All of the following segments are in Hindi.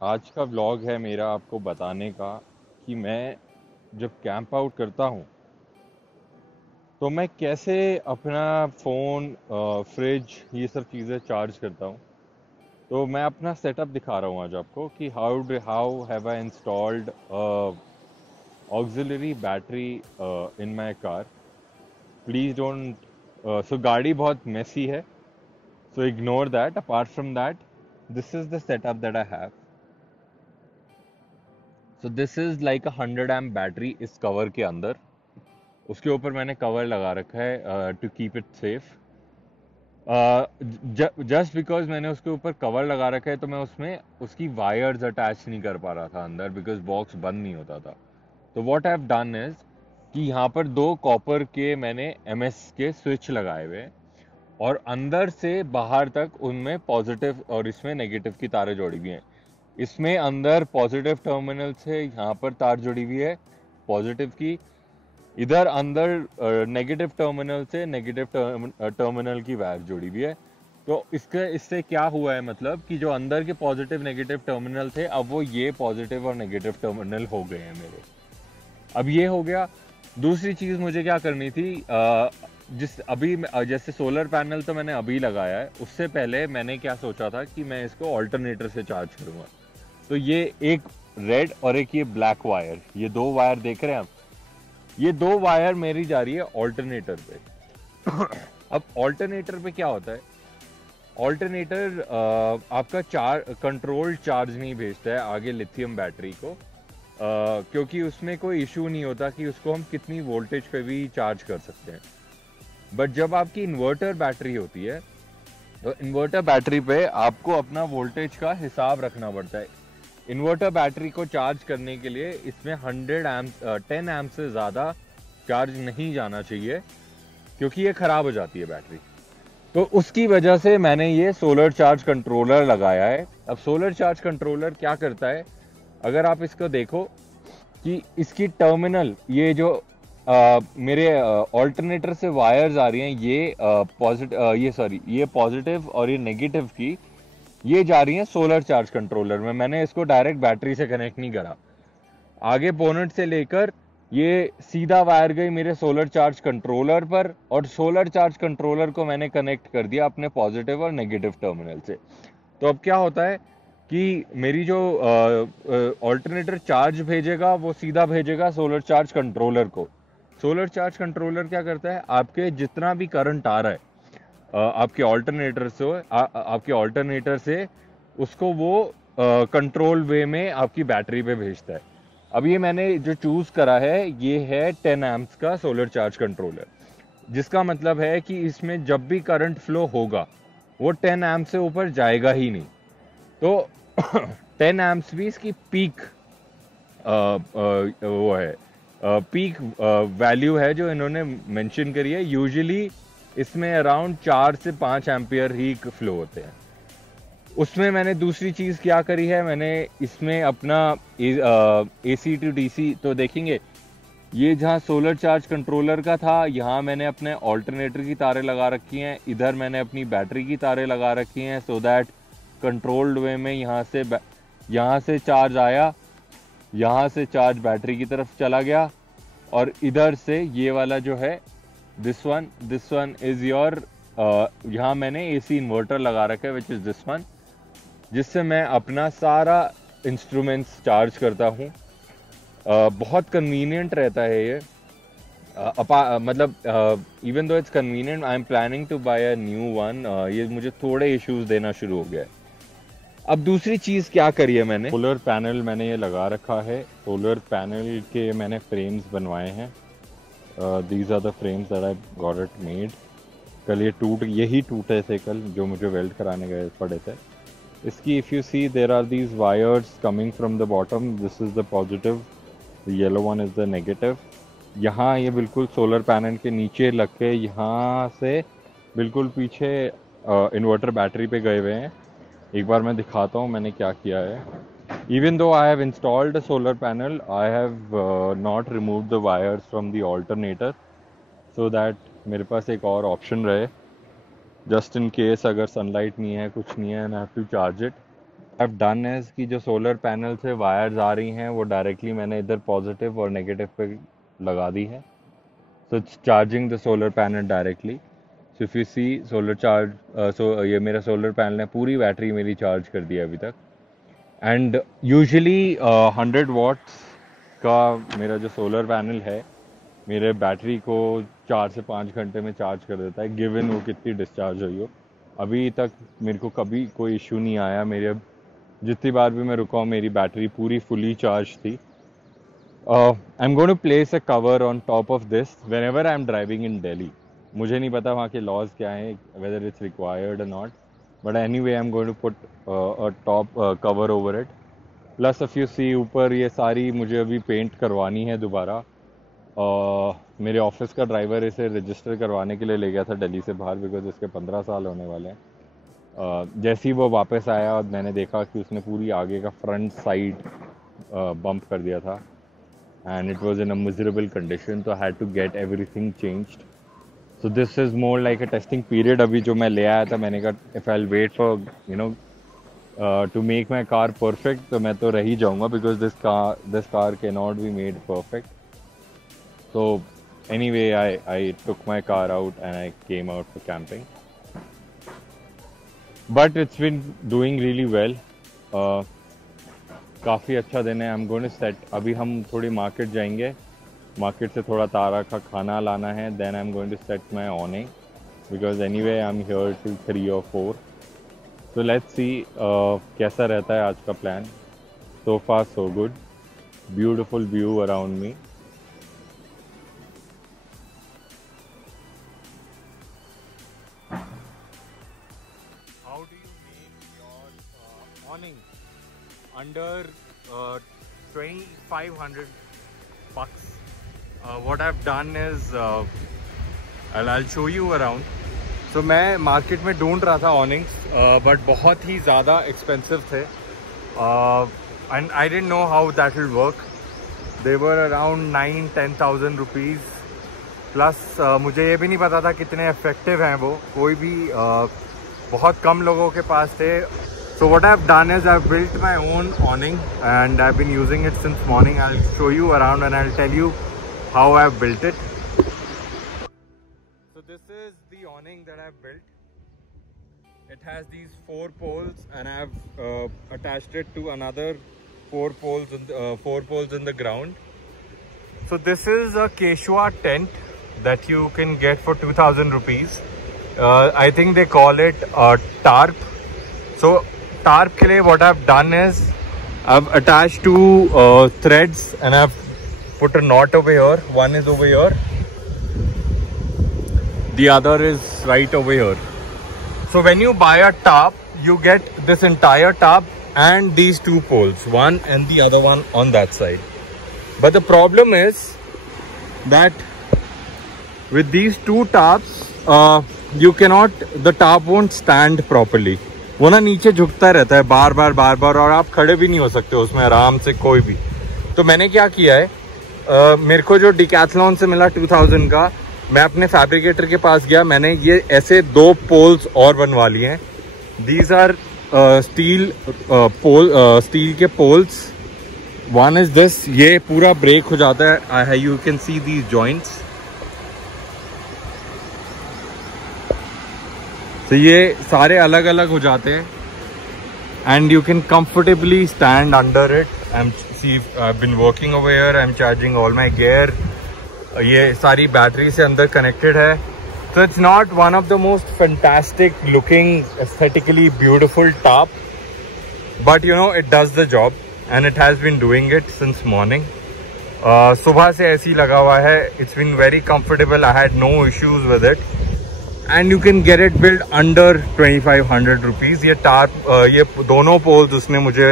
आज का व्लॉग है मेरा आपको बताने का कि मैं जब कैंप आउट करता हूँ तो मैं कैसे अपना फ़ोन, फ्रिज, ये सब चीज़ें चार्ज करता हूँ। तो मैं अपना सेटअप दिखा रहा हूँ आज आपको कि how have I installed auxiliary battery in my car. Please don't, so गाड़ी बहुत मेसी है, so ignore that. Apart from that, this is the setup that I have. So this is like a 100 amp battery इस कवर के अंदर। उसके ऊपर मैंने कवर लगा रखा है to keep it safe. Just because मैंने उसके ऊपर कवर लगा रखा है तो मैं उसमें उसकी वायर्स अटैच नहीं कर पा रहा था अंदर, बिकॉज बॉक्स बंद नहीं होता था। तो what I have done is कि यहाँ पर दो कॉपर के मैंने एमएस के स्विच लगाए हुए हैं और अंदर से बाहर तक उनमें पॉजिटिव और इसमें नेगेटिव की तारें जोड़ी हुई हैं। इसमें अंदर पॉजिटिव टर्मिनल से यहाँ पर तार जुड़ी हुई है पॉजिटिव की, इधर अंदर नेगेटिव टर्मिनल से नेगेटिव टर्मिनल की वायर जुड़ी हुई है। तो इसके इससे क्या हुआ है, मतलब कि जो अंदर के पॉजिटिव नेगेटिव टर्मिनल थे अब वो ये पॉजिटिव और नेगेटिव टर्मिनल हो गए हैं मेरे। अब ये हो गया। दूसरी चीज मुझे क्या करनी थी, जैसे सोलर पैनल तो मैंने अभी लगाया है, उससे पहले मैंने क्या सोचा था कि मैं इसको ऑल्टरनेटर से चार्ज करूंगा। तो ये एक रेड और एक ये ब्लैक वायर, ये दो वायर देख रहे हैं आप, ये दो वायर मेरी जा रही है ऑल्टरनेटर पे। अब ऑल्टरनेटर पे क्या होता है, ऑल्टरनेटर आपका कंट्रोल चार्ज नहीं भेजता है आगे लिथियम बैटरी को, क्योंकि उसमें कोई इशू नहीं होता कि उसको हम कितनी वोल्टेज पे भी चार्ज कर सकते हैं। बट जब आपकी इन्वर्टर बैटरी होती है तो इन्वर्टर बैटरी पे आपको अपना वोल्टेज का हिसाब रखना पड़ता है। इन्वर्टर बैटरी को चार्ज करने के लिए इसमें 10 एम्प से ज़्यादा चार्ज नहीं जाना चाहिए, क्योंकि ये खराब हो जाती है बैटरी। तो उसकी वजह से मैंने ये सोलर चार्ज कंट्रोलर लगाया है। अब सोलर चार्ज कंट्रोलर क्या करता है, अगर आप इसको देखो कि इसकी टर्मिनल, ये जो मेरे ऑल्टरनेटर से वायर्स आ रही हैं, ये ये पॉजिटिव और ये नेगेटिव की, ये जा रही हैं सोलर चार्ज कंट्रोलर में। मैंने इसको डायरेक्ट बैटरी से कनेक्ट नहीं करा। आगे बोनट से लेकर ये सीधा वायर गई मेरे सोलर चार्ज कंट्रोलर पर, और सोलर चार्ज कंट्रोलर को मैंने कनेक्ट कर दिया अपने पॉजिटिव और नेगेटिव टर्मिनल से। तो अब क्या होता है कि मेरी जो ऑल्टरनेटर चार्ज भेजेगा वो सीधा भेजेगा सोलर चार्ज कंट्रोलर को। सोलर चार्ज कंट्रोलर क्या करता है, आपके जितना भी करंट आ रहा है आपके ऑल्टरनेटर से उसको वो कंट्रोल वे में आपकी बैटरी पे भेजता है। अब ये मैंने जो चूज करा है ये है 10 एम्प्स का सोलर चार्ज कंट्रोलर, जिसका मतलब है कि इसमें जब भी करंट फ्लो होगा वो 10 एम्प से ऊपर जाएगा ही नहीं। तो 10 एम्प्स भी इसकी पीक वो है, पीक वैल्यू है जो इन्होंने मेंशन करी है। यूजुअली इसमें अराउंड 4 से 5 एम्पियर ही फ्लो होते हैं। उसमें मैंने दूसरी चीज क्या करी है, मैंने इसमें अपना एसी टू डीसी, तो देखेंगे ये जहाँ सोलर चार्ज कंट्रोलर का था यहाँ मैंने अपने ऑल्टरनेटर की तारें लगा रखी हैं, इधर मैंने अपनी बैटरी की तारें लगा रखी हैं, सो दैट कंट्रोल्ड वे में यहाँ से चार्ज आया, यहाँ से चार्ज बैटरी की तरफ चला गया, और इधर से ये वाला जो है दिस वन इज योर, यहाँ मैंने एसी इन्वर्टर लगा रखा है विच इज दिस वन, जिससे मैं अपना सारा इंस्ट्रूमेंट्स चार्ज करता हूँ। बहुत कन्वीनियंट रहता है ये। मतलब even though it's convenient, I am planning to buy a new one. ये मुझे थोड़े इश्यूज देना शुरू हो गया है। अब दूसरी चीज क्या करी है, मैंने सोलर पैनल मैंने ये लगा रखा है। सोलर पैनल के मैंने फ्रेम्स बनवाए हैं। These are the frames that I got it made. कल यही टूटे थे कल, जो मुझे वेल्ड कराने गए पड़े थे। इसकी if you see there are these wires coming from the bottom, this is the positive, the yellow one is the negative. यहाँ ये बिल्कुल सोलर पैनल के नीचे लग के यहाँ से बिल्कुल पीछे इन्वर्टर बैटरी पे गए हुए हैं। एक बार मैं दिखाता हूँ मैंने क्या किया है। Even though I have installed a solar panel, I have not remove the wires from the alternator, so that मेरे पास एक और ऑप्शन रहे, जस्ट इन केस अगर सनलाइट नहीं है, कुछ नहीं है, and I have to charge it. I've done is कि जो सोलर पैनल से वायर्स आ रही हैं वो डायरेक्टली मैंने इधर पॉजिटिव और नेगेटिव पे लगा दी है. So it's charging the solar panel directly. So if you see solar charge, so ये मेरा सोलर पैनल है, पूरी बैटरी मेरी चार्ज कर दी है अभी तक. एंड यूजुअली 100 वाट्स का मेरा जो सोलर पैनल है मेरे बैटरी को 4 से 5 घंटे में चार्ज कर देता है, गिवन वो कितनी डिस्चार्ज हुई हो. अभी तक मेरे को कभी कोई इशू नहीं आया. मेरे जितनी बार भी मैं रुका हूँ मेरी बैटरी पूरी फुली चार्ज थी. I'm going to place a cover on top of this whenever I'm driving in Delhi. मुझे नहीं पता वहाँ के laws क्या हैं, whether it's required or not. But anyway, I'm going to put a top cover over it. Plus, if you see ऊपर ये सारी मुझे अभी पेंट करवानी है दोबारा. मेरे ऑफिस का ड्राइवर इसे रजिस्टर करवाने के लिए ले गया था दिल्ली से बाहर, बिकॉज इसके 15 साल होने वाले हैं. जैसे ही वो वापस आया और मैंने देखा कि उसने पूरी आगे का फ्रंट साइड बम्प कर दिया था. And it was in a miserable condition, so I had to get everything changed. So this is more like a testing period. अभी जो मैं ले आया था मैंने कहा if I'll wait for to make my car perfect, तो मैं तो रह ही जाऊँगा, because this car cannot be made perfect. So anyway, I took my car out and I came out for camping. But it's been doing really well. काफ़ी अच्छा दिन है. I am going to set. अभी हम थोड़ी मार्केट जाएंगे, मार्केट से थोड़ा तारा का खाना लाना है. Then I am going to set my awning, because anyway I am here till 3 or 4. So let's see कैसा रहता है आज का plan. So far so good. Beautiful view around me. How do you make your awning under 2,500 bucks? What I've done is I'll show you around. So मैं मार्केट में ढूंढ रहा था ऑनिंग्स, बट बहुत ही ज़्यादा एक्सपेंसिव थे. And I didn't know how that will work. They were around 9-10,000 rupees plus. मुझे ये भी नहीं पता था कितने इफेक्टिव हैं वो. कोई भी बहुत कम लोगों के पास थे. So what I've done is I've built my own awning and I've been using it since morning. I'll show you around and I'll tell you how I've built it. So this is the awning that I've built. It has these 4 poles and I've attached it to another 4 poles in the ground. So this is a Quechua tent that you can get for 2,000 rupees. I think they call it a tarp. So tarp के लिए what I've done is I've attached 2 threads and I've put a knot over here. One is over here, the other is right over here. So when you buy a tarp, you get this entire tarp and these 2 poles, one and the other one on that side. But the problem is that with these 2 tarps, you cannot, the tarp won't stand properly. वो ना नीचे झुकता रहता है बार बार और आप खड़े भी नहीं हो सकते उसमें आराम से कोई भी. तो मैंने क्या किया है, मेरे को जो डिकैथलॉन से मिला 2000 का, मैं अपने फैब्रिकेटर के पास गया. मैंने ये ऐसे 2 पोल्स और बनवा लिए हैं. दीज आर स्टील के पोल्स. One is this. ये पूरा ब्रेक हो जाता है. You can see these joints. तो ये सारे अलग अलग हो जाते हैं and you can comfortably stand under it. I been working over here. I am charging all my gear. ये सारी बैटरी से अंदर कनेक्टेड है. So it's not one of the most fantastic looking, aesthetically beautiful top, but you know, it does the job and it has been doing it since morning. सुबह से ऐसी लगा हुआ है. It's been very comfortable. I had no issues with it. And you can get it built under 2500 rupees. ये टार्प, ये दोनों पोल्स उसने मुझे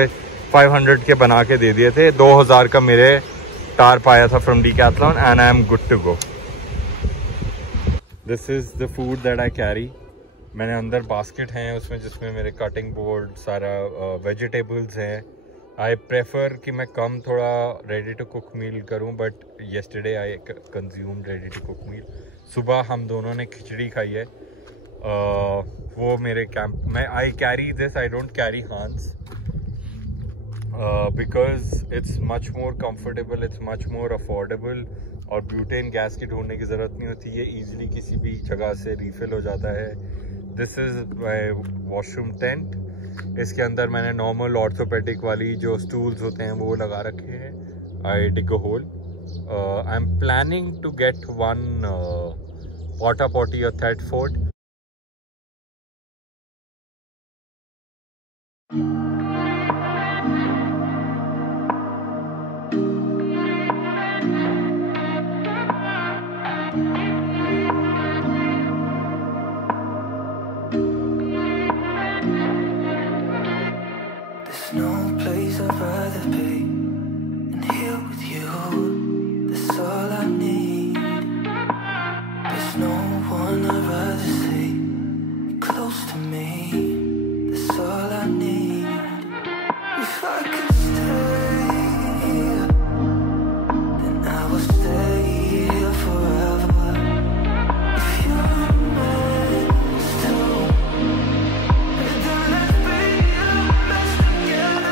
500 के बना के दे दिए थे. 2000 का मेरे टार्प आया था from Decathlon and I am good to go. This is the food that I carry. मैंने अंदर बास्केट हैं उसमें, जिसमें मेरे कटिंग बोर्ड, सारा वेजिटेबल्स हैं. आई प्रेफर कि मैं कम थोड़ा रेडी टू कुक मील करूं, but yesterday I consume ready to cook meal. सुबह हम दोनों ने खिचड़ी खाई है. वो मेरे कैंप में. I carry this, I don't carry Hans. Because it's much more comfortable, it's much more affordable, और ब्यूटेन गैस की ढूंढने की ज़रूरत नहीं होती है, ईजिली किसी भी जगह से रिफ़िल हो जाता है। This is my washroom tent. इसके अंदर मैंने नॉर्मल ऑर्थोपेडिक वाली जो स्टूल्स होते हैं वो लगा रखे हैं। I dig a hole. I am planning to get one porta potty और Thetford. No place I'd rather be than here with you. That's all I need. There's no one I'd rather see close to me. That's all I need. If I could stay here, then I will stay here forever. If you're meant to, then let's be the best together.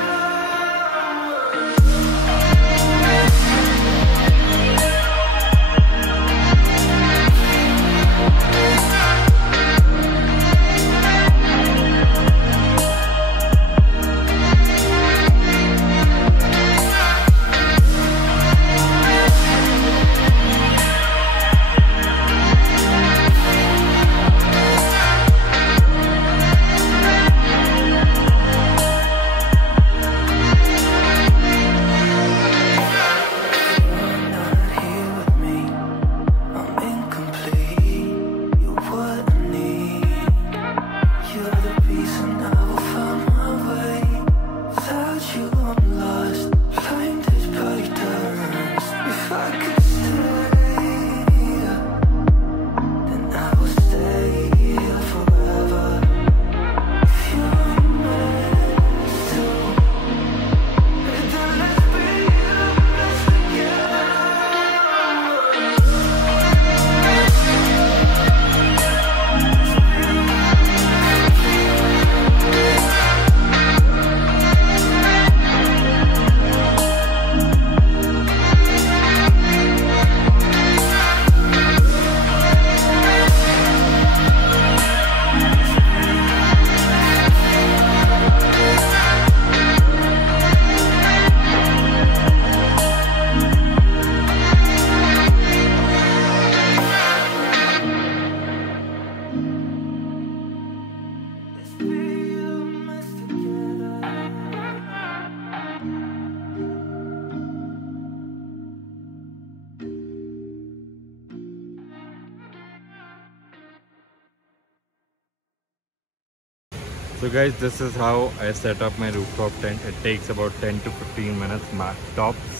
So guys, this is how I set up my rooftop tent. It takes about 10 to 15 minutes max tops,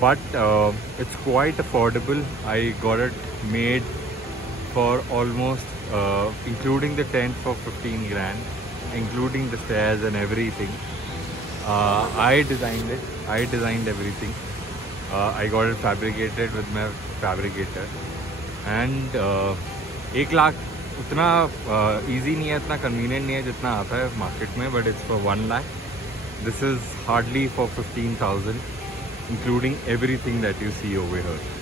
but it's quite affordable. I got it made for almost including the tent for 15 grand, including the stairs and everything. I designed it. I designed everything. I got it fabricated with my fabricator, and 1 lakh उतना easy नहीं है, इतना convenient नहीं है जितना आता है मार्केट में, but it's for 1 lakh. This is hardly for 15,000, including everything that you see over here.